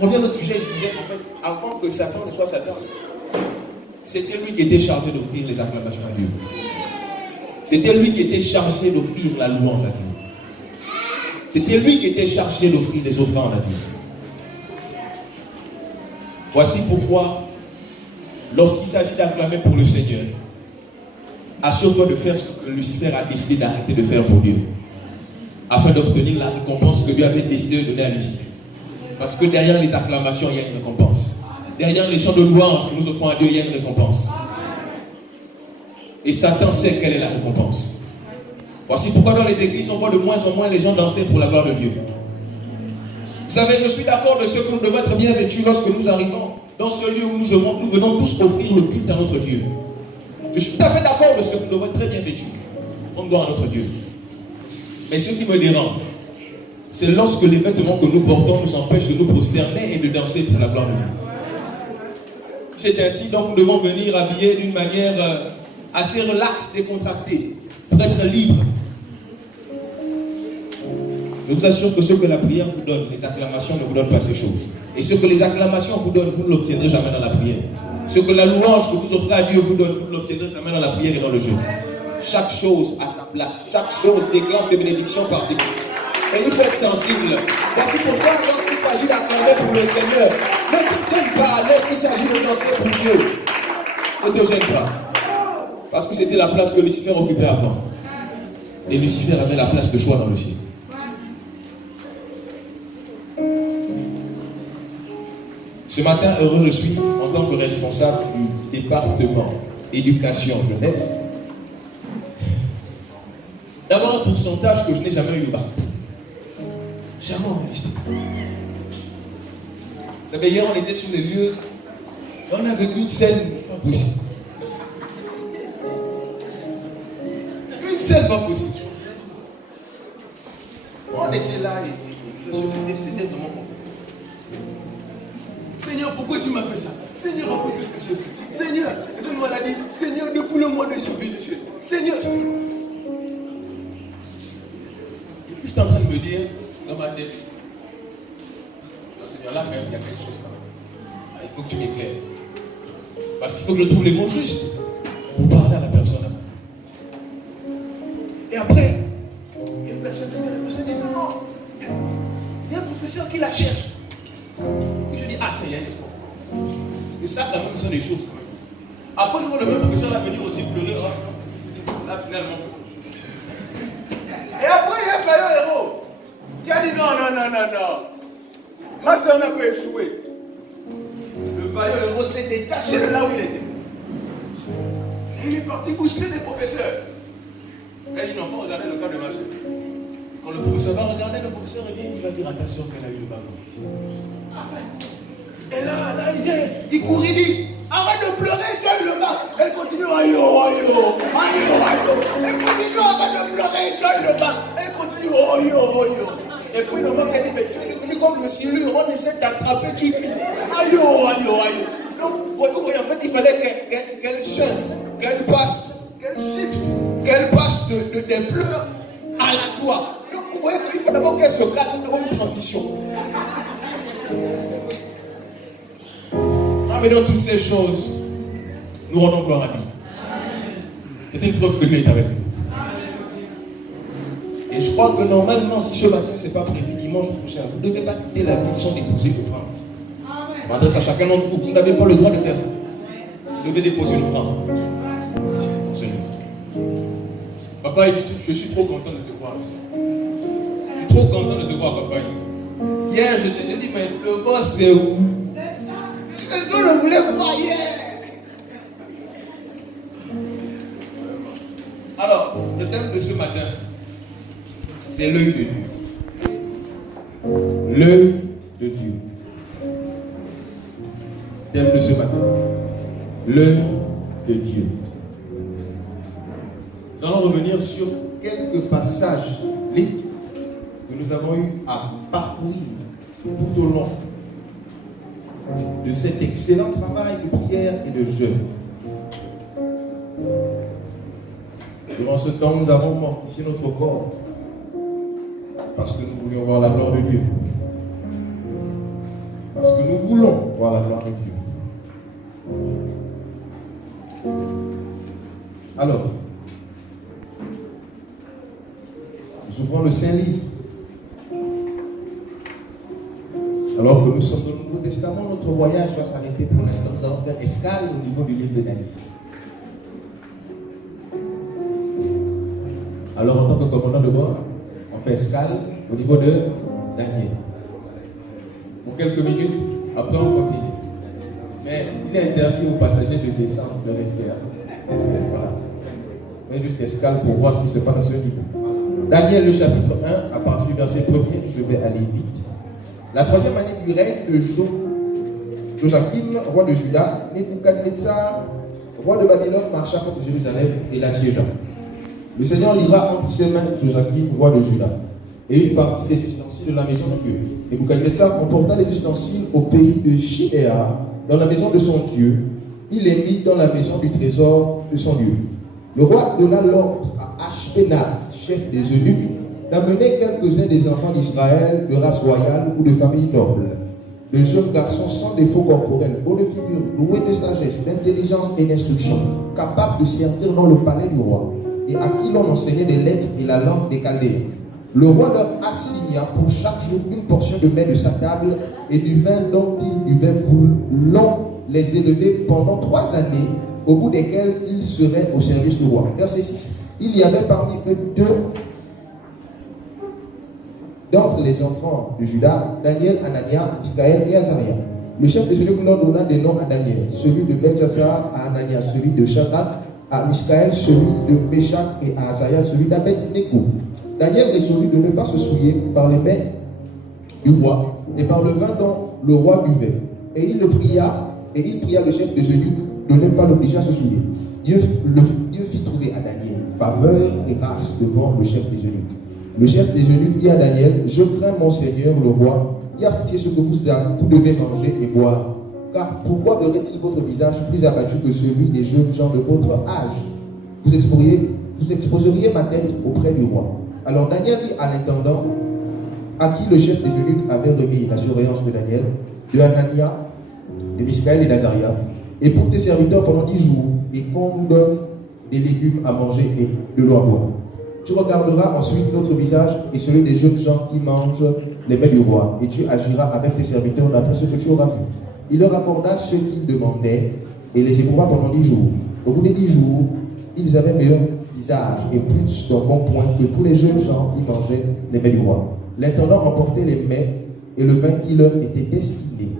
On revient à notre sujet, je disais qu'en fait, avant que Satan ne soit Satan, c'était lui qui était chargé d'offrir les acclamations à Dieu. C'était lui qui était chargé d'offrir la louange à Dieu. C'était lui qui était chargé d'offrir des offrandes à Dieu. Voici pourquoi, lorsqu'il s'agit d'acclamer pour le Seigneur, assure-toi de faire ce que Lucifer a décidé d'arrêter de faire pour Dieu, afin d'obtenir la récompense que Dieu avait décidé de donner à Lucifer. Parce que derrière les acclamations, il y a une récompense. Derrière les chants de louange que nous offrons à Dieu, il y a une récompense. Et Satan sait quelle est la récompense. Voici pourquoi dans les églises, on voit de moins en moins les gens danser pour la gloire de Dieu. Vous savez, je suis d'accord de ce que nous devons être bien vêtus lorsque nous arrivons dans ce lieu où nous venons tous offrir le culte à notre Dieu. Je suis tout à fait d'accord de ce que nous devons être très bien vêtus. Rendre gloire à notre Dieu. Mais ce qui me dérange, c'est lorsque les vêtements que nous portons nous empêchent de nous prosterner et de danser pour la gloire de Dieu. C'est ainsi, donc, nous devons venir habillés d'une manière assez relaxe, décontractée, pour être libre. Je vous assure que ce que la prière vous donne, les acclamations ne vous donnent pas ces choses. Et ce que les acclamations vous donnent, vous ne l'obtiendrez jamais dans la prière. Ce que la louange que vous offrez à Dieu vous donne, vous ne l'obtiendrez jamais dans la prière et dans le jeûne. Chaque chose a sa place. Chaque chose déclenche des bénédictions particulières. Et il faut être sensible. Voici pourquoi, lorsqu'il s'agit d'acclamer pour le Seigneur, ne te gêne pas. Lorsqu'il s'agit de danser pour Dieu, ne te gêne pas. Parce que c'était la place que Lucifer occupait avant. Et Lucifer avait la place de choix dans le ciel. Ce matin, heureux je suis, en tant que responsable du département éducation jeunesse, d'avoir un pourcentage que je n'ai jamais eu au bac. Jamais investi. Vous savez, hier on était sur les lieux, et on avait une scène pas possible. Une scène pas possible. On était là et c'était vraiment compliqué. Seigneur, pourquoi tu m'as fait ça? Seigneur, après tout ce que j'ai fait. Seigneur, c'est une maladie. Seigneur, depuis le mois de janvier, je suis. Seigneur. Et puis j'étais en train de me dire, dans ma tête, non, Seigneur, là même, il y a quelque chose là. Ah, il faut que tu m'éclaires. Parce qu'il faut que je trouve les mots justes pour parler à la personne. Et après, il y a une personne qui dit non. Il y a un professeur qui la cherche. Je dis, ah tiens, il y a un espoir. Parce que ça, quand même, ce sont des choses. Après, le même professeur va venir aussi pleurer. Là, finalement. Et après, il y a un Payo Héros qui a dit non. Ma soeur n'a pas échoué. Le Payo Héros s'est détaché de là où il était. Et il est parti bousculer des professeurs. Elle dit, l'enfant, regardez le cas de ma soeur. Quand le professeur va regarder, le professeur revient, il va dire à ta soeur qu'elle a eu le bac. Et là, il vient, il court, il dit, arrête de pleurer, tu as eu le bac. Elle continue, aïe. Elle continue, arrête de pleurer, tu as eu le bac. Elle continue, aïe. Et puis le moment qu'elle dit, mais tu es devenu comme le silure, on essaie d'attraper, tu dis, aïe. Donc, voyez, en fait, il fallait qu'elle chante, qu'elle passe, qu'elle shift, qu'elle passe des pleurs à la joie. Donc, vous voyez qu'il faut d'abord qu'elle se calme dans une transition. Mais dans toutes ces choses, nous rendons gloire à Dieu. C'est une preuve que Dieu est avec nous. Et je crois que normalement, si ce matin, ce n'est pas prévu dimanche prochain, vous ne devez pas quitter la ville sans déposer une offrande. Je m'adresse à chacun d'entre vous. Vous n'avez pas le droit de faire ça. Vous devez déposer une offrande. Papa, je suis trop content de te voir. Je suis trop content de te voir, papa. Hier, je t'ai dit, mais le boss, c'est où? Je ne voulais pas hier. Alors, le thème de ce matin, c'est l'œil de Dieu. L'œil de Dieu. Thème de ce matin, l'œil de Dieu. Nous allons revenir sur quelques passages bibliques que nous avons eu à parcourir tout au long de cet excellent travail de prière et de jeûne. Durant ce temps, nous avons mortifié notre corps parce que nous voulions voir la gloire de Dieu. Parce que nous voulons voir la gloire de Dieu. Alors, nous ouvrons le Saint-Livre. Alors que nous sommes dans le Nouveau Testament, notre voyage va s'arrêter pour l'instant. Nous allons faire escale au niveau du livre de Daniel. Alors, en tant que commandant de bord, on fait escale au niveau de Daniel. Pour quelques minutes, après on continue. Mais il est interdit aux passagers de descendre, de rester là. Voilà. On fait juste escale pour voir ce qui se passe à ce niveau. Daniel, le chapitre 1, à partir du verset 1er, je vais aller vite. La troisième année du règne de Joachim, roi de Juda, Nebuchadnezzar, roi de Babylone, marcha contre Jérusalem et l'assiégea. Le Seigneur livra entre ses mains Joachim, roi de Juda, et une partie des ustensiles de la maison de Dieu. Nebuchadnezzar emporta les ustensiles au pays de Chidéa, dans la maison de son Dieu. Il les mit dans la maison du trésor de son Dieu. Le roi donna l'ordre à Ashpenaz, chef des eunuques, d'amener quelques-uns des enfants d'Israël de race royale ou de famille noble, de jeunes garçons sans défaut corporel, beaux de figure, doués de sagesse, d'intelligence et d'instruction, capables de servir dans le palais du roi, et à qui l'on enseignait des lettres et la langue des Chaldéens. Le roi leur assigna pour chaque jour une portion de mets de sa table et du vin dont il buvait voulant les élever pendant 3 années, au bout desquelles ils seraient au service du roi. Verset 6. Il y avait parmi eux 2 d'entre les enfants de Juda, Daniel, Anania, Misaël et Azaria. Le chef de celui qui leur donna des noms à Daniel, celui de Belteshazzar à Anania, celui de Shadrach à Misaël, celui de Meshach et à Azaria, celui d'Abed-Nego. Daniel résolut de ne pas se souiller par les mets du roi et par le vin dont le roi buvait. Et il pria le chef des eunuques de ne pas l'obliger à se souiller. Dieu fit trouver à Daniel faveur et grâce devant le chef des eunuques. Le chef des eunuques dit à Daniel, je crains mon Seigneur le roi, qui a fixé ce que vous devez manger et boire. Car pourquoi verrait-il votre visage plus abattu que celui des jeunes gens de votre âge? Vous exposeriez ma tête auprès du roi. Alors Daniel dit à l'intendant, à qui le chef des eunuques avait remis la surveillance de Daniel, de Anania, de Misaël et d'Azaria, et pour tes serviteurs pendant 10 jours, et qu'on nous donne des légumes à manger et de l'eau à boire. Tu regarderas ensuite notre visage et celui des jeunes gens qui mangent les mets du roi, et tu agiras avec tes serviteurs d'après ce que tu auras vu. Il leur accorda ce qu'ils demandaient et les éprouva pendant 10 jours. Au bout des 10 jours, ils avaient meilleur visage et plus d'un bon point que tous les jeunes gens qui mangeaient les mets du roi. L'intendant emportait les mets et le vin qui leur était destiné,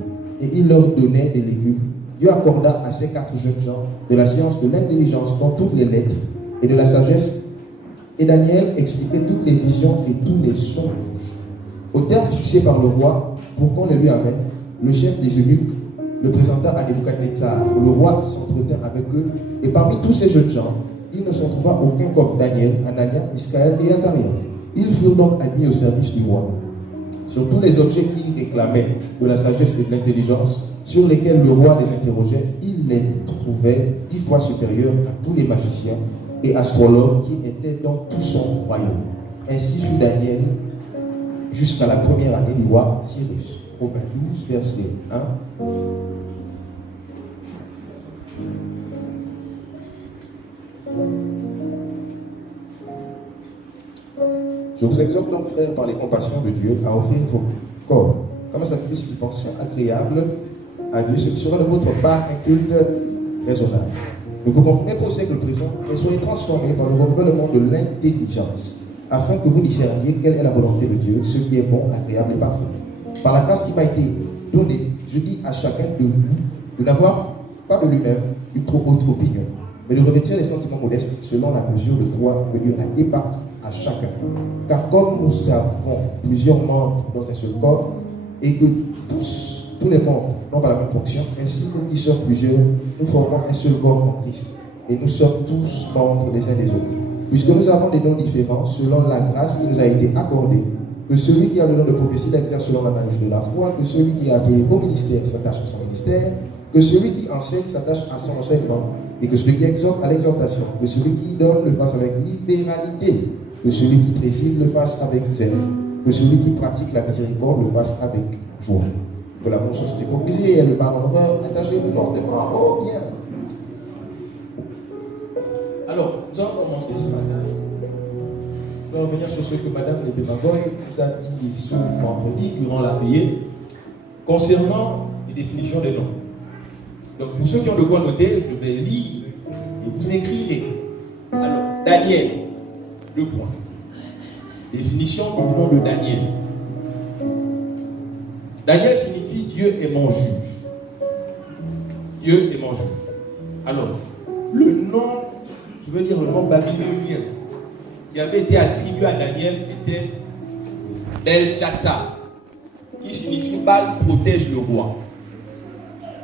et il leur donnait des légumes. Dieu accorda à ces 4 jeunes gens de la science, de l'intelligence dans toutes les lettres et de la sagesse. Et Daniel expliquait toutes les visions et tous les songes. Au terme fixé par le roi, pour qu'on les lui amène, le chef des eunuques le présenta à Nebuchadnezzar. Le roi s'entretint avec eux, et parmi tous ces jeunes gens, il ne s'en trouva aucun comme Daniel, Anania, Misaël et Azaria. Ils furent donc admis au service du roi. Sur tous les objets qu'il réclamait de la sagesse et de l'intelligence, sur lesquels le roi les interrogeait, il les trouvait 10 fois supérieurs à tous les magiciens et astrologues qui étaient dans tout son royaume. Ainsi fut Daniel jusqu'à la première année du roi Cyrus. Romains 12, verset 1. Je vous exhorte donc, frères, par les compassions de Dieu, à offrir vos corps comme un sacrifice vivant, agréable à Dieu, ce qui sera de votre part un culte raisonnable. Ne vous conformez pas au siècle présent, mais soyez transformés par le renouvellement de l'intelligence, afin que vous discerniez quelle est la volonté de Dieu, ce qui est bon, agréable et parfait. Par la grâce qui m'a été donnée, je dis à chacun de vous de n'avoir pas de lui-même une trop haute opinion, mais de revêtir les sentiments modestes selon la mesure de foi que Dieu a épargnée à chacun. Car comme nous avons plusieurs membres dans un seul corps, et que tous les membres n'ont pas la même fonction, ainsi nous qui sommes plusieurs, nous formons un seul corps en Christ, et nous sommes tous membres les uns des autres. Puisque nous avons des noms différents selon la grâce qui nous a été accordée, que celui qui a le nom de prophétie l'exerce selon la knowledge de la foi, que celui qui est appelé au ministère s'attache à son ministère, que celui qui enseigne s'attache à son enseignement, et que celui qui exhorte à l'exhortation, que celui qui donne le fasse avec libéralité, que celui qui préside le fasse avec zèle, que celui qui pratique la miséricorde le fasse avec joie. pour la conscience d'hypocrisie, il y a le baron attachez-vous fortement. Oh, bien. Alors, nous allons commencer ce matin. Je vais revenir sur ce que Madame de Bémagoy nous a dit ce vendredi durant la veillée concernant les définitions des noms. Donc, pour ceux qui ont de quoi noter, je vais lire et vous écrirez. Alors, Daniel, 2 points. Définition du nom de Daniel. Daniel signifie Dieu est mon juge. Dieu est mon juge. Alors, le nom, je veux dire le nom babylonien qui avait été attribué à Daniel était Belshazzar, qui signifie Baal protège le roi.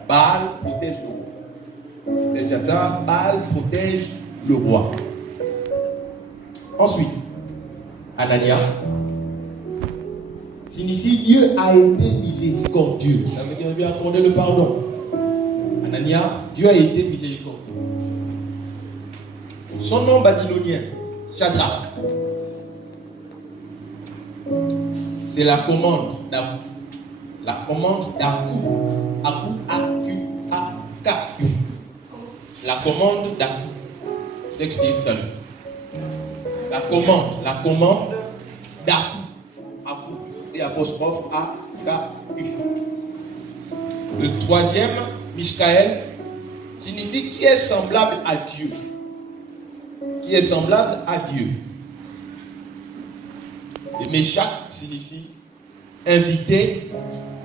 Baal protège le roi. Belshazzar, Baal protège le roi. Ensuite, Anania signifie Dieu a été miséricordieux. Ça veut dire lui accorder le pardon. Anania, Dieu a été miséricordieux. Son nom babylonien, Shadrach, c'est la commande d'Akou. La commande d'Akou. Akou, Akou, Akou. La commande d'Akou. Je t'explique tout à l'heure. La commande d'Akou. Akou, et apostrophe A-K-U. Le troisième, Mishkaël, signifie qui est semblable à Dieu. Qui est semblable à Dieu. Et Meshach signifie invité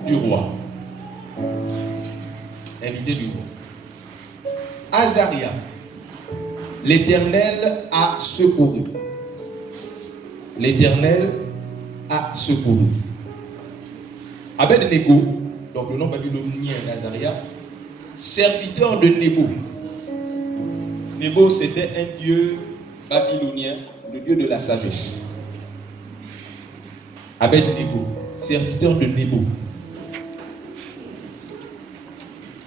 du roi. Invité du roi. Azaria, l'Éternel a secouru. L'Éternel a secouru. Abed-Nego, donc le nom babylonien d'Azaria, serviteur de Nebo. Nebo, c'était un dieu babylonien, le dieu de la sagesse. Abed-Nego, serviteur de Nebo.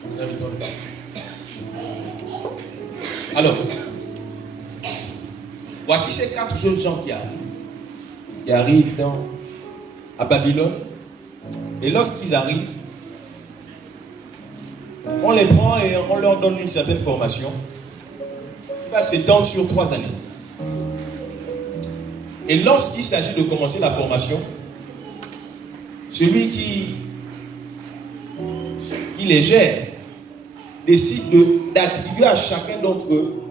Serviteur de Nebo. Alors, voici ces 4 jeunes gens qui arrivent à Babylone. Et lorsqu'ils arrivent, on les prend et on leur donne une certaine formation qui va s'étendre sur 3 années. Et lorsqu'il s'agit de commencer la formation, celui qui les gère décide d'attribuer à chacun d'entre eux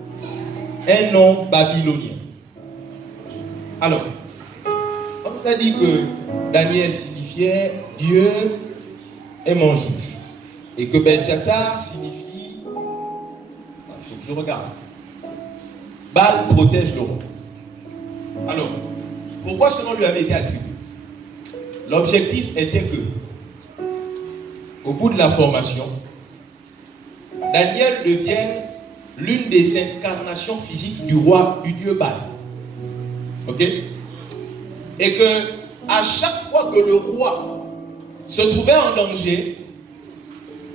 un nom babylonien. Alors, on nous a dit que Daniel signifiait Dieu est mon juge. Et que Belshazzar signifie, il faut que je regarde, Baal protège le roi. Alors, pourquoi ce nom lui avait été attribué? L'objectif était que, au bout de la formation, Daniel devienne l'une des incarnations physiques du roi, du dieu Baal. Ok? Et que, à chaque fois que le roi se trouvait en danger,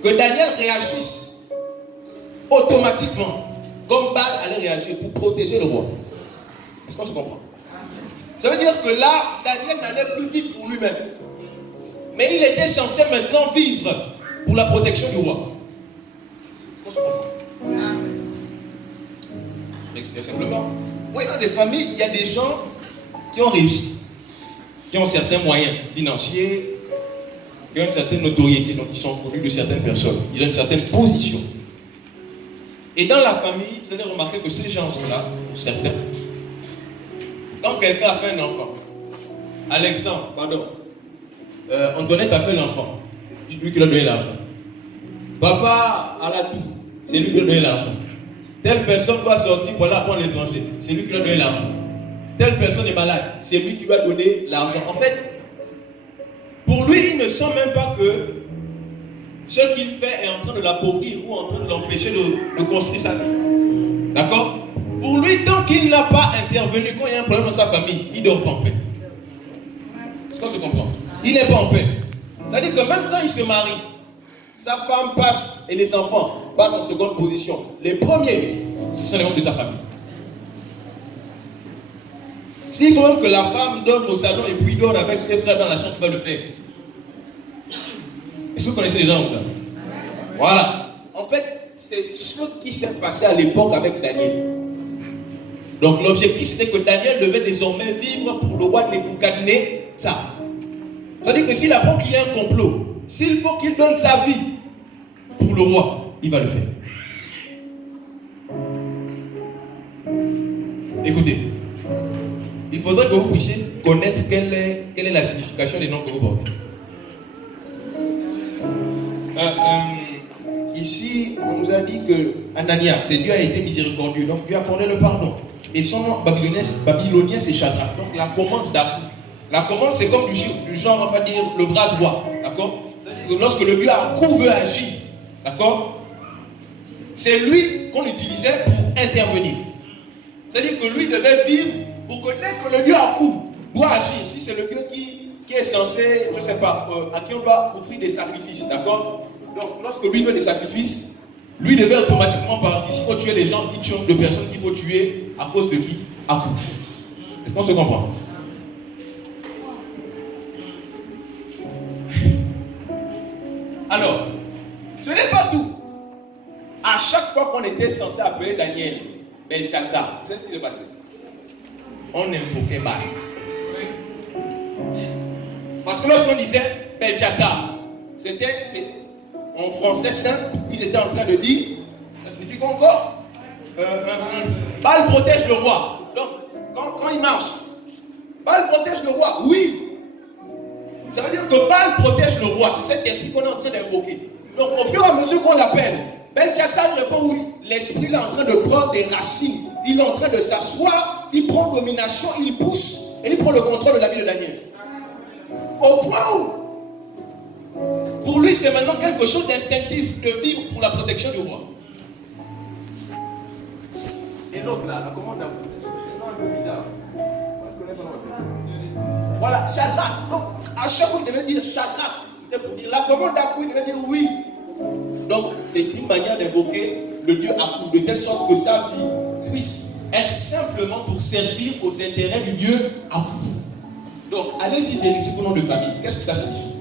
que Daniel réagisse automatiquement, comme Baal allait réagir pour protéger le roi. Est-ce qu'on se comprend? Ça veut dire que là, Daniel n'allait plus vivre pour lui-même. Mais il était censé maintenant vivre pour la protection du roi. Est-ce qu'on se comprend? Je m'explique simplement. Oui, dans des familles, il y a des gens qui ont réussi, qui ont certains moyens financiers, qui ont une certaine notoriété, donc ils sont connus de certaines personnes, ils ont une certaine position. Et dans la famille, vous allez remarquer que ces gens-là, pour certains, quand quelqu'un a fait un enfant, Alexandre, pardon, Antoinette a fait l'enfant, c'est lui qui lui a donné l'argent. Papa a la toux, c'est lui qui lui a donné l'argent. Telle personne doit sortir pour aller apprendre l'étranger, c'est lui qui lui a donné l'argent. Telle personne est malade, c'est lui qui lui a donné l'argent. En fait, pour lui, il ne sent même pas que ce qu'il fait est en train de l'appauvrir ou en train de l'empêcher de construire sa vie. D'accord? Pour lui, tant qu'il n'a pas intervenu, quand il y a un problème dans sa famille, il ne dort pas en paix. Est-ce qu'on se comprend? Il n'est pas en paix. C'est-à-dire que même quand il se marie, sa femme passe et les enfants passent en seconde position. Les premiers, ce sont les membres de sa famille. S'il faut même que la femme dorme au salon et puis dort avec ses frères dans la chambre, il va le faire. Est-ce que vous connaissez les gens comme ça? Voilà. En fait, c'est ce qui s'est passé à l'époque avec Daniel. Donc l'objectif c'était que Daniel devait désormais vivre pour le roi Nebuchadnezzar. C'est-à-dire que s'il apprend qu'il y a un complot, s'il faut qu'il donne sa vie pour le roi, il va le faire. Écoutez, il faudrait que vous puissiez connaître quelle est la signification des noms que vous portez. Ici, on nous a dit que Ananias, c'est Dieu a été miséricordieux, donc Dieu a accordé le pardon. Et son nom babylonien, c'est Shadrach. Donc la commande d'Akou. La commande, c'est comme du genre, on va dire, le bras droit. D'accord? Lorsque le dieu Akou veut agir, d'accord? C'est lui qu'on utilisait pour intervenir. C'est-à-dire que lui devait vivre pour connaître que le dieu Akou doit agir. Si c'est le dieu qui est censé, je ne sais pas, à qui on doit offrir des sacrifices, d'accord? Donc, lorsque lui veut des sacrifices, lui devait automatiquement partir. S'il faut tuer les gens, il tue de personnes qu'il faut tuer à cause de qui? Akou. Est-ce qu'on se comprend? Alors, ce n'est pas tout. À chaque fois qu'on était censé appeler Daniel Belshazzar, c'est ce qui s'est passé. On invoquait Baal. Parce que lorsqu'on disait Belshazzar, en français simple, ils étaient en train de dire, ça signifie quoi encore? Baal protège le roi. Donc, quand il marche, Baal protège le roi, oui. Ça veut dire que Baal protège le roi. C'est cet esprit qu'on est en train d'invoquer. Donc, au fur et à mesure qu'on l'appelle, Belshazzar répond oui. L'esprit est en train de prendre des racines. Il est en train de s'asseoir. Il prend domination, il pousse et il prend le contrôle de la vie de Daniel. Au point où, pour lui, c'est maintenant quelque chose d'instinctif de vivre pour la protection du roi. Et l'autre là, la commande d'Akou, c'est un peu bizarre. Voilà, Shadrach. Donc, à chaque fois, il devait dire Shadrach. C'était pour dire la commande d'Akou, il devait dire oui. Donc, c'est une manière d'invoquer le dieu Akou, de telle sorte que sa vie puisse être simplement pour servir aux intérêts du dieu Akou. Donc, allez-y vérifier vos noms de famille. Qu'est-ce que ça signifie?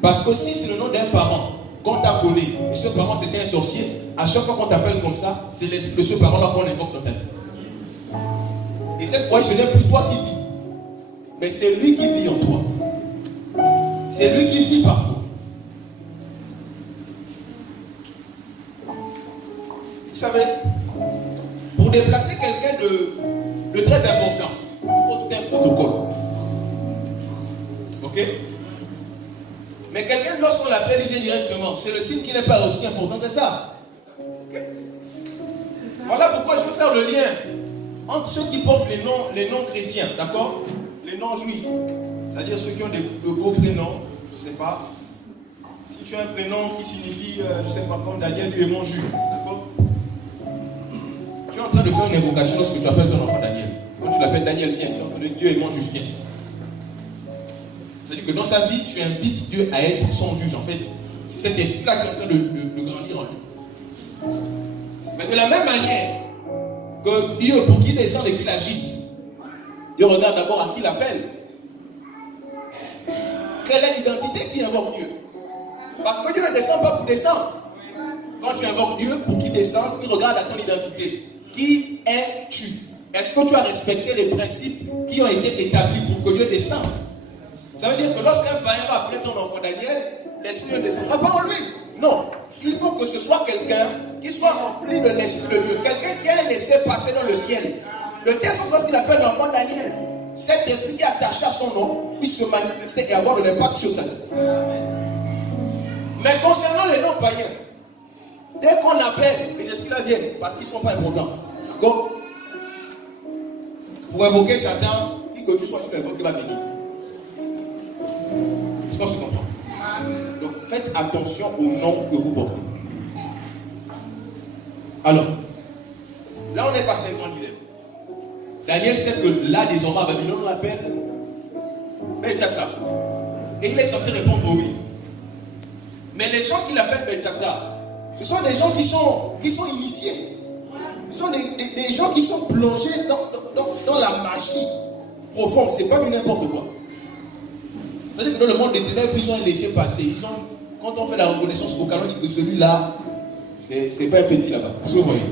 Parce que si c'est le nom d'un parent qu'on t'a collé, et ce parent c'était un sorcier, à chaque fois qu'on t'appelle comme ça, c'est l'esprit de ce parent-là qu'on invoque dans ta vie. Et cette fois, ce n'est plus toi qui vis. Mais c'est lui qui vit en toi. C'est lui qui vit par toi. Vous savez, pour déplacer quelqu'un de très important, il faut tout un protocole. Ok? Mais quelqu'un, lorsqu'on l'appelle, il vient directement. C'est le signe qui n'est pas aussi important que ça. Okay? Voilà pourquoi je veux faire le lien entre ceux qui portent les noms chrétiens, d'accord? Les noms juifs, c'est-à-dire ceux qui ont de beaux prénoms, je ne sais pas. Si tu as un prénom qui signifie, je ne sais pas, comme Daniel, Dieu est mon juge, d'accord? Tu es en train de faire une invocation lorsque tu appelles ton enfant Daniel. Quand tu l'appelles Daniel, viens, tu es en train de dire Dieu est mon juge, viens. C'est-à-dire que dans sa vie, tu invites Dieu à être son juge, en fait. C'est cet esprit-là qui est en train de grandir en lui. Mais de la même manière que Dieu, pour qu'il descende et qu'il agisse, Dieu regarde d'abord à qui il appelle. Quelle est l'identité qui invoque Dieu? Parce que Dieu ne descend pas pour descendre. Quand tu invoques Dieu pour qu'il descende, il regarde à ton identité. Qui es-tu? Est-ce que tu as respecté les principes qui ont été établis pour que Dieu descende? Ça veut dire que lorsqu'un païen va appeler ton enfant Daniel, l'esprit ne descendra pas en lui. Non. Il faut que ce soit quelqu'un qui soit rempli de l'esprit de Dieu. Quelqu'un qui a laissé passer dans le ciel. De telle sorte lorsqu'il appelle l'enfant Daniel, cet esprit qui est attaché à son nom puisse se manifester et avoir de l'impact sur sa vie. Mais concernant les noms païens, dès qu'on appelle, les esprits-là viennent parce qu'ils ne sont pas importants. D'accord? Pour invoquer Satan, il que tu sois sur l'invoquer, il va venir. Est-ce qu'on se comprend? Donc faites attention aux noms que vous portez. Alors, là on est face à un grand dilemme. Daniel sait que là désormais à Babylone on l'appelle Belshazzar. Et il est censé répondre oui. Mais les gens qui l'appellent Belshazzar, ce sont des gens qui sont initiés. Ce sont des gens qui sont plongés dans la magie profonde. Ce n'est pas du n'importe quoi. C'est-à-dire que dans le monde des ténèbres, ils ont laissé passer. Ils ont quand on fait la reconnaissance vocale, on dit que celui-là, c'est pas un petit là-bas. Est-ce que vous voyez?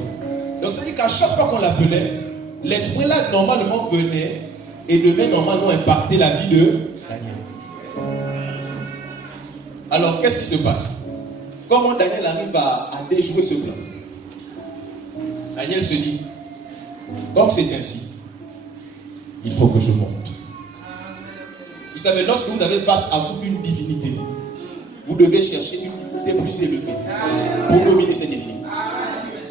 Donc ça veut dire qu'à chaque fois qu'on l'appelait, l'esprit-là, normalement, venait et devait normalement impacter la vie de Daniel. Alors, qu'est-ce qui se passe? Comment Daniel arrive à déjouer ce plan? Daniel se dit, comme c'est ainsi, il faut que je monte. Vous savez, lorsque vous avez face à vous une divinité, vous devez chercher une divinité plus élevée pour dominer cette divinité.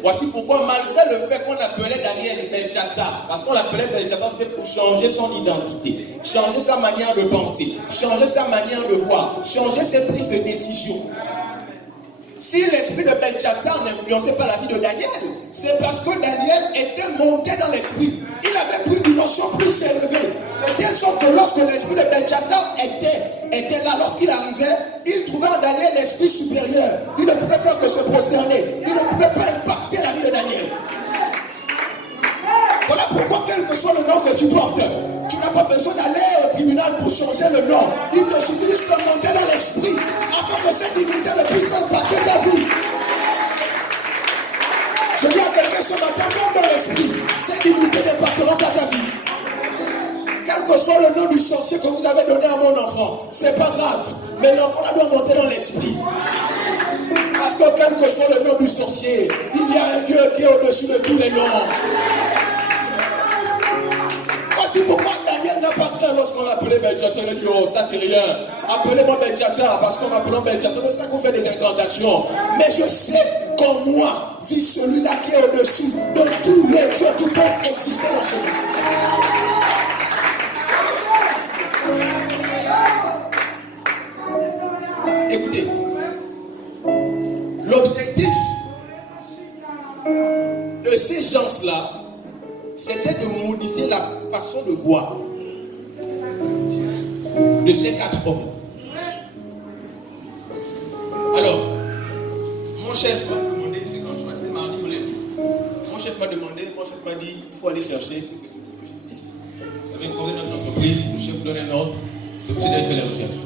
Voici pourquoi, malgré le fait qu'on appelait Daniel Belchatsar, parce qu'on l'appelait Belchatsar, c'était pour changer son identité, changer sa manière de penser, changer sa manière de voir, changer ses prises de décision. Si l'esprit de Belchatsar n'influençait pas la vie de Daniel, c'est parce que Daniel était monté dans l'esprit. Il avait pris une dimension plus élevée. De telle sorte que lorsque l'esprit de Belchatsar était là, lorsqu'il arrivait, il trouvait en Daniel l'esprit supérieur. Il ne pouvait faire que se prosterner. Il ne pouvait pas impacter la vie de Daniel. Voilà pourquoi, quel que soit le nom que tu portes, tu n'as pas besoin d'aller au tribunal pour changer le nom. Il te suffit juste de monter dans l'esprit afin que cette divinité ne puisse pas impacter ta vie. Je dis à quelqu'un ce matin, monte dans l'esprit. Cette divinité n'impactera pas ta vie. Quel que soit le nom du sorcier que vous avez donné à mon enfant, c'est pas grave. Mais l'enfant là doit monter dans l'esprit. Parce que quel que soit le nom du sorcier, il y a un Dieu qui est au-dessus de tous les noms. Voici pourquoi Daniel n'a pas craint lorsqu'on l'appelait Belchatsar. Il a dit, oh, ça c'est rien. Appelez-moi Belchatsar parce qu'on m'appelle Belchatsar. C'est ça qu'on fait des incantations. Mais je sais qu'en moi vit celui-là qui est au-dessus de tous les dieux qui peuvent exister dans ce monde. Écoutez, l'objectif de ces gens-là, c'était de modifier la façon de voir de ces 4 hommes. Alors, mon chef m'a demandé, c'est quand je suis resté mardi ou lundi, mon chef m'a dit, il faut aller chercher ce que je dis. Vous savez, quand vous êtes dans une entreprise, le chef donne un ordre, donc vous allez faire les recherches.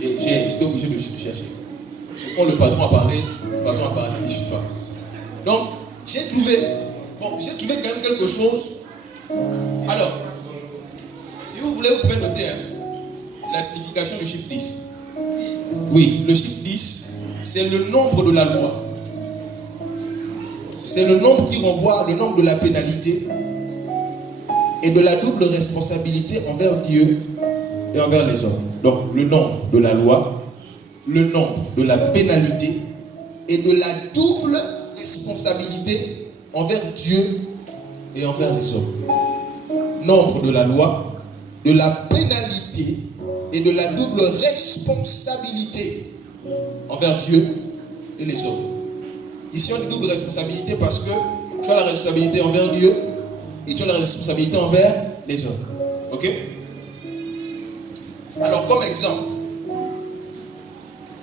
J'étais obligé de chercher. Quand le patron a parlé, ne discute pas. Donc, j'ai trouvé quand même quelque chose. Alors, si vous voulez, vous pouvez noter la signification du chiffre 10. Oui, le chiffre 10, c'est le nombre de la loi. C'est le nombre qui renvoie le nombre de la pénalité et de la double responsabilité envers Dieu et envers les hommes. Donc, le nombre de la loi, le nombre de la pénalité et de la double responsabilité envers Dieu et envers les hommes. Nombre de la loi, de la pénalité et de la double responsabilité envers Dieu et les hommes. Ici, on a une double responsabilité parce que tu as la responsabilité envers Dieu et tu as la responsabilité envers les hommes. Ok? Alors, comme exemple,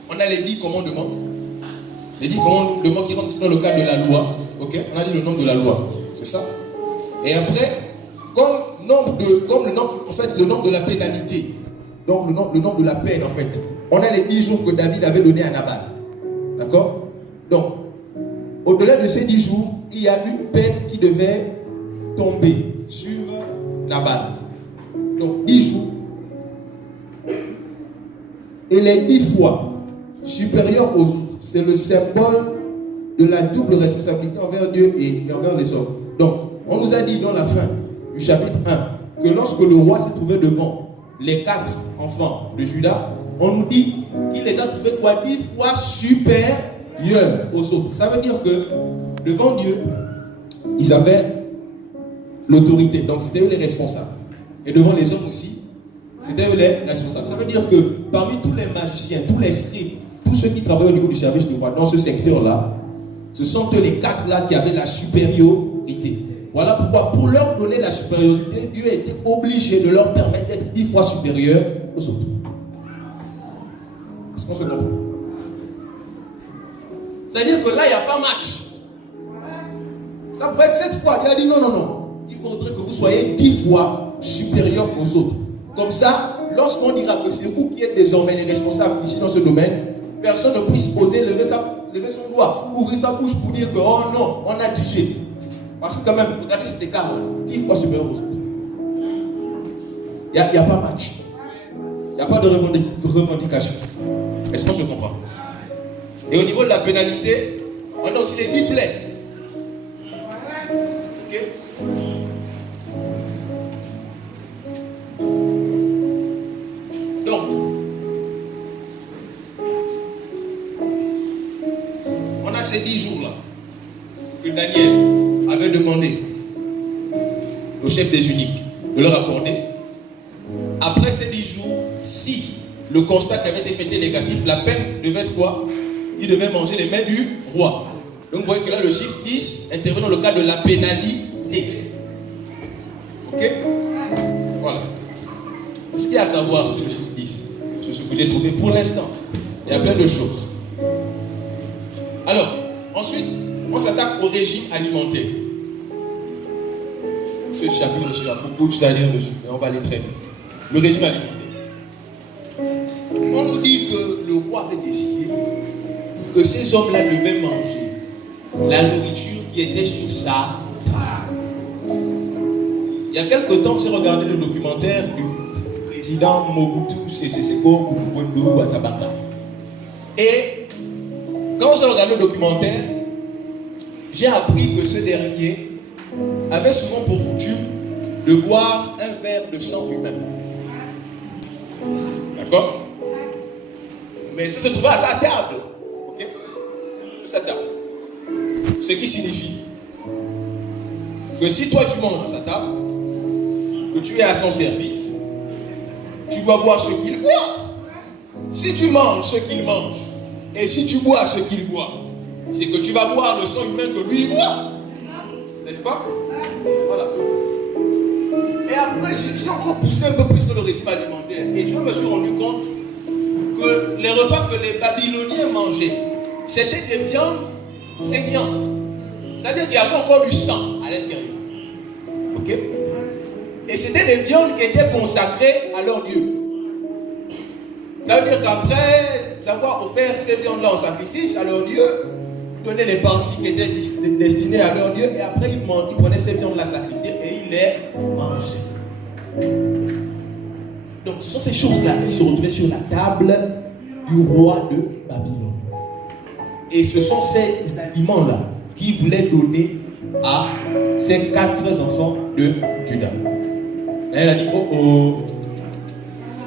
on a les 10 commandements. Les 10 commandements qui rentrent dans le cadre de la loi. Ok? On a dit le nombre de la loi. C'est ça? Et après, comme le nombre de la pénalité. Donc, le nombre de la peine, en fait. On a les 10 jours que David avait donné à Nabal. D'accord? Donc, au-delà de ces 10 jours, il y a une peine qui devait tomber sur Nabal. Donc, 10 jours. Et les 10 fois supérieurs aux autres, c'est le symbole de la double responsabilité envers Dieu et envers les hommes. Donc, on nous a dit dans la fin du chapitre 1 que lorsque le roi s'est trouvé devant les 4 enfants de Juda, on nous dit qu'il les a trouvés 10 fois supérieurs aux autres. Ça veut dire que devant Dieu, ils avaient l'autorité. Donc, c'était eux les responsables. Et devant les hommes aussi, c'était eux les responsables. Ça veut dire que parmi tous les magiciens, tous les scribes, tous ceux qui travaillent au niveau du service du roi dans ce secteur-là, ce sont eux les 4 là qui avaient la supériorité. Voilà pourquoi, pour leur donner la supériorité, Dieu était obligé de leur permettre d'être 10 fois supérieurs aux autres. Est-ce qu'on se comprend? C'est-à-dire que là, il n'y a pas match. Ça peut être 7 fois. Dieu a dit non. Il faudrait que vous soyez 10 fois supérieurs aux autres. Comme ça, lorsqu'on dira que c'est vous qui êtes désormais les responsables ici dans ce domaine, personne ne puisse oser lever son doigt, ouvrir sa bouche pour dire que oh non, on a triché. Parce que quand même, regardez cet écart là, 10 fois supérieur aux autres. Il n'y a pas match. Il n'y a pas de revendication. Est-ce qu'on se comprend? Et au niveau de la pénalité, on a aussi les 10 plaies. Ok? Donc, on a ces 10 jours-là que Daniel avait demandé au chef des eunuques de leur accorder. Après ces 10 jours, si le constat qui avait été fait était négatif, la peine devait être quoi? Il devait manger les mains du roi. Donc vous voyez que là, le chiffre 10 intervient dans le cas de la pénalité. Ok? Voilà. C'est ce qu'il y a à savoir sur le chiffre 10. C'est ce que j'ai trouvé pour l'instant. Il y a plein de choses. Alors, ensuite, on s'attaque au régime alimentaire. Ce chapitre, il y a beaucoup de choses à dire dessus, mais on va aller très vite. Le régime alimentaire. On nous dit que le roi avait décidé que ces hommes-là devaient manger la nourriture qui était sur sa table. Il y a quelque temps, j'ai regardé le documentaire du président Mobutu Sese Seko Mbundu Asabaka. Et quand j'ai regardé le documentaire, j'ai appris que ce dernier avait souvent pour coutume de boire un verre de sang humain. D'accord? Mais ça se trouvait à sa table. Ok? Sa table. Ce qui signifie que si toi tu manges à sa table, que tu es à son service, tu dois boire ce qu'il boit. Si tu manges ce qu'il mange, et si tu bois ce qu'il boit, c'est que tu vas boire le sang humain que lui boit. N'est-ce pas? Voilà. Et après, j'ai encore poussé un peu plus sur le régime alimentaire. Et je me suis rendu compte que les repas que les Babyloniens mangeaient, c'était des viandes saignantes. C'est-à-dire qu'il y avait encore du sang à l'intérieur. Ok? Et c'était des viandes qui étaient consacrées à leur Dieu. Ça veut dire qu'après avoir offert ces viandes-là en sacrifice à leur Dieu, ils donnaient les parties qui étaient destinées à leur Dieu, et après ils prenaient ces viandes-là sacrifiées et ils les mangeaient. Donc ce sont ces choses-là qui se retrouvaient sur la table du roi de Babylone. Et ce sont ces aliments-là qui voulaient donner à ces 4 enfants de Juda. Elle a dit, oh,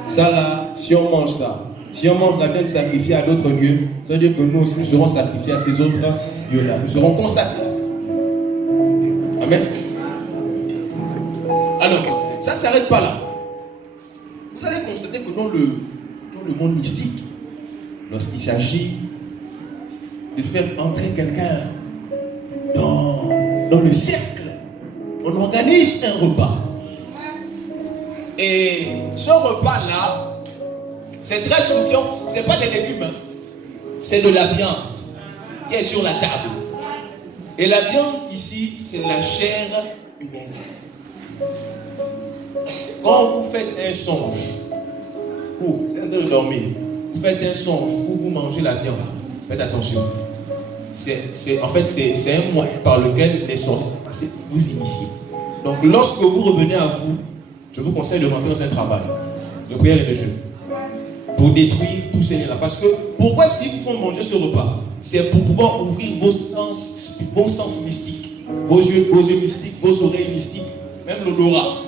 ça là, si on mange ça, si on mange la viande sacrifiée à d'autres dieux, ça veut dire que nous aussi nous serons sacrifiés à ces autres dieux-là. Nous serons consacrés à ça. Amen. Alors, ça ne s'arrête pas là. Vous allez constater que dans le monde mystique, lorsqu'il s'agit de faire entrer quelqu'un dans le cercle, on organise un repas. Et ce repas-là, c'est très souvent, ce n'est pas des légumes, c'est de la viande qui est sur la table. Et la viande ici, c'est la chair humaine. Quand vous faites un songe, ou vous êtes en train de dormir, vous faites un songe où vous mangez la viande, faites attention. En fait, c'est un moyen par lequel les songes vous initiez. Donc lorsque vous revenez à vous, je vous conseille de rentrer dans un travail de prière et de jeûne pour détruire tous ces liens-là. Parce que pourquoi est-ce qu'ils vous font manger ce repas? C'est pour pouvoir ouvrir vos sens mystiques, vos yeux mystiques, vos oreilles mystiques, même l'odorat.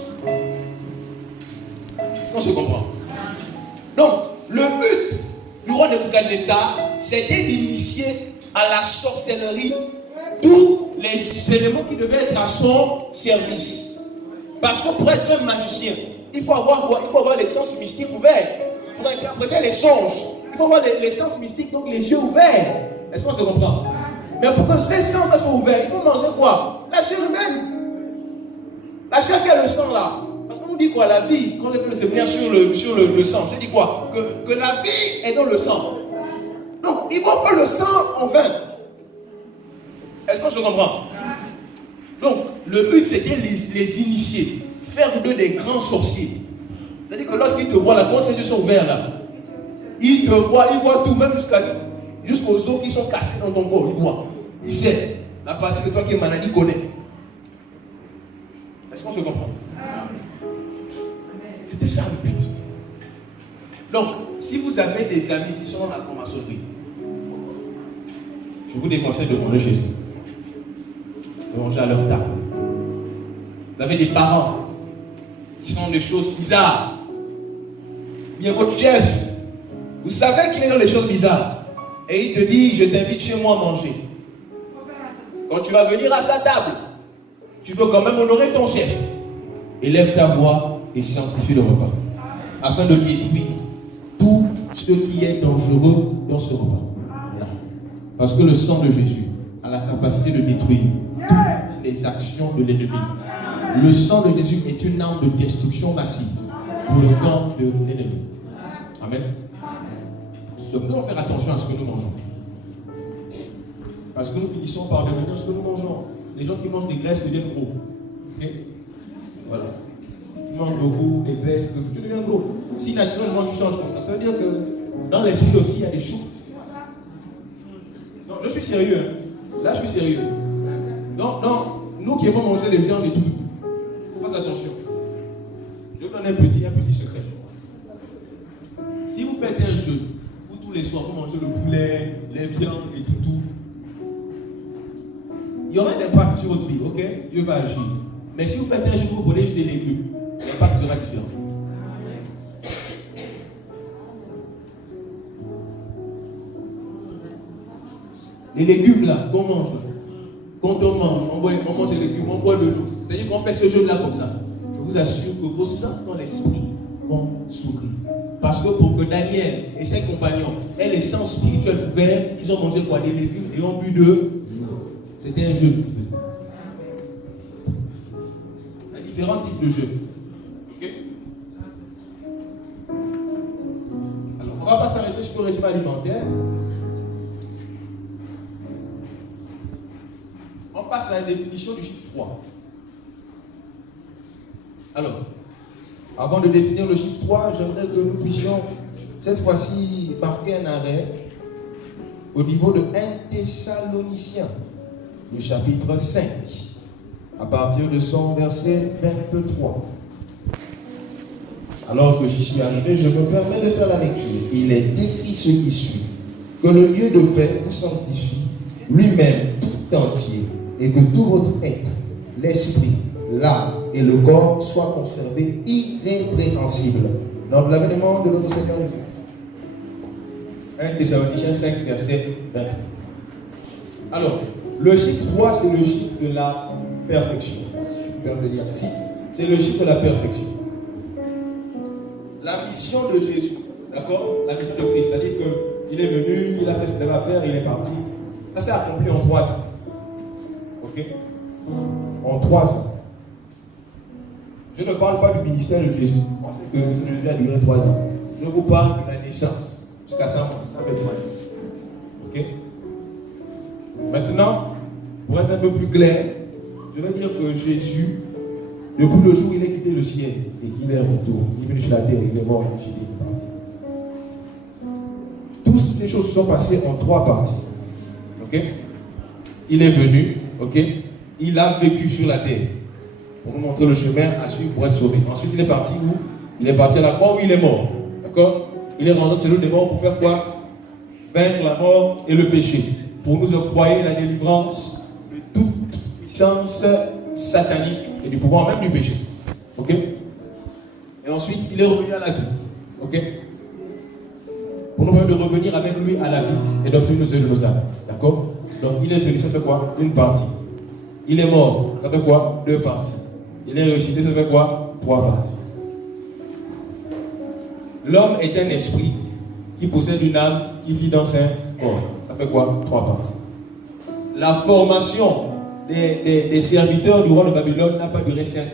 Est-ce qu'on se comprend? Donc, le but du roi Nebuchadnezzar, c'était d'initier à la sorcellerie tous les éléments qui devaient être à son service. Parce que pour être un magicien, il faut avoir les sens mystiques ouverts. Pour interpréter les songes, il faut avoir les sens mystiques, donc les yeux ouverts. Est-ce qu'on se comprend? Mais pour que ces sens-là soient ouverts, il faut manger quoi? La chair humaine. La chair qui a le sang là. Parce qu'on nous dit quoi? La vie, quand on fait le séminaire sur le sang, je dis quoi? Que la vie est dans le sang. Donc, ils ne vont pas le sang en vain. Est-ce qu'on se comprend? Donc, le but c'était les initier, faire d'eux des grands sorciers. C'est-à-dire que lorsqu'ils te voient là, quand ces yeux sont ouverts là, Il te voit, il voit tout, même jusqu'aux os qui sont cassés dans ton corps. Il voit. Il sait. La partie de toi qui est malade, il connaît. Est-ce qu'on se comprend? C'était ça le but. Donc, si vous avez des amis qui sont dans la franc-maçonnerie, je vous déconseille de manger chez eux. De manger à leur table. Vous avez des parents qui sont dans des choses bizarres. Bien votre chef, vous savez qu'il est dans les choses bizarres. Et il te dit, je t'invite chez moi à manger. Quand tu vas venir à sa table, tu peux quand même honorer ton chef. Élève ta voix et sanctifie le repas. Afin de détruire tout ce qui est dangereux dans ce repas. Parce que le sang de Jésus a la capacité de détruire toutes les actions de l'ennemi. Le sang de Jésus est une arme de destruction massive pour le camp de l'ennemi. Amen. Donc nous devons faire attention à ce que nous mangeons. Parce que nous finissons par devenir ce que nous mangeons. Les gens qui mangent des graisses deviennent gros. Okay? Voilà. Tu manges beaucoup, des graisses, tu deviens gros. Si naturellement tu changes comme ça veut dire que dans l'esprit aussi il y a des choux. Non, je suis sérieux. Hein. Là je suis sérieux. Non, nous qui aimons manger les viandes et tout. Faites attention. Je vous donne un petit secret. Si vous faites un jeûne, où tous les soirs vous mangez le poulet, les viandes et tout, il y aura un impact sur votre vie, ok? Dieu va agir. Mais si vous faites un jeûne, vous prenez juste des légumes, l'impact sera différent. Les légumes là, qu'on mange, quand on mange, on mange les légumes, on boit de l'eau. C'est-à-dire qu'on fait ce jeûne-là comme ça. Je vous assure que vos sens dans l'esprit vont s'ouvrir. Parce que pour que Daniel et ses compagnons aient les sens spirituels ouverts, ils ont mangé quoi? Des légumes et ont bu de l'eau. C'était un jeûne qu'ils faisaient. Il y a différents types de jeûnes. Ok? Alors, on ne va pas s'arrêter sur le régime alimentaire. On passe à la définition du chiffre 3. Alors, avant de définir le chiffre 3, j'aimerais que nous puissions cette fois-ci marquer un arrêt au niveau de 1 Thessaloniciens, le chapitre 5, à partir de son verset 23. Alors que j'y suis arrivé, je me permets de faire la lecture. Il est écrit ce qui suit: que le lieu de paix vous sanctifie lui-même tout entier, et que tout votre être, l'esprit, l'âme et le corps soient conservés irrépréhensibles dans l'avènement de notre Seigneur Jésus. 1 Thessaloniciens 5, verset 23. Alors, le chiffre 3, c'est le chiffre de la perfection. Je peux le dire ici. C'est le chiffre de la perfection. La mission de Jésus, d'accord? La mission de Christ, c'est-à-dire qu'il est venu, il a fait ce qu'il avait à faire, il est parti. Ça s'est accompli en 3 ans. Ok? En 3 ans. Je ne parle pas du ministère de Jésus. On sait que Jésus a duré 3 ans. Je vous parle de la naissance. Jusqu'à 100 ans. Ça fait 3 ans. Ok? Maintenant, pour être un peu plus clair, je vais dire que Jésus, depuis le jour où il a quitté le ciel et qu'il est retour, il est venu sur la terre, il est mort, il est parti. Toutes ces choses se sont passées en 3 parties. Ok? Il est venu, ok? Il a vécu sur la terre pour nous montrer le chemin à suivre pour être sauvé. Ensuite, il est parti où? Il est parti à la croix où il est mort. D'accord? Il est rentré celui des morts pour faire quoi? Vaincre la mort et le péché. Pour nous octroyer la délivrance de toute puissance satanique et du pouvoir même du péché. Ok? Et ensuite, il est revenu à la vie. Ok? Pour nous permettre de revenir avec lui à la vie et d'obtenir de nos âmes. D'accord? Donc, il est venu, ça fait quoi? Une partie. Il est mort, ça fait quoi? 2 parties. Il est ressuscité, ça fait quoi? 3 parties. L'homme est un esprit qui possède une âme qui vit dans un corps. Ça fait quoi? 3 parties. La formation des serviteurs du roi de Babylone n'a pas duré 5 ans.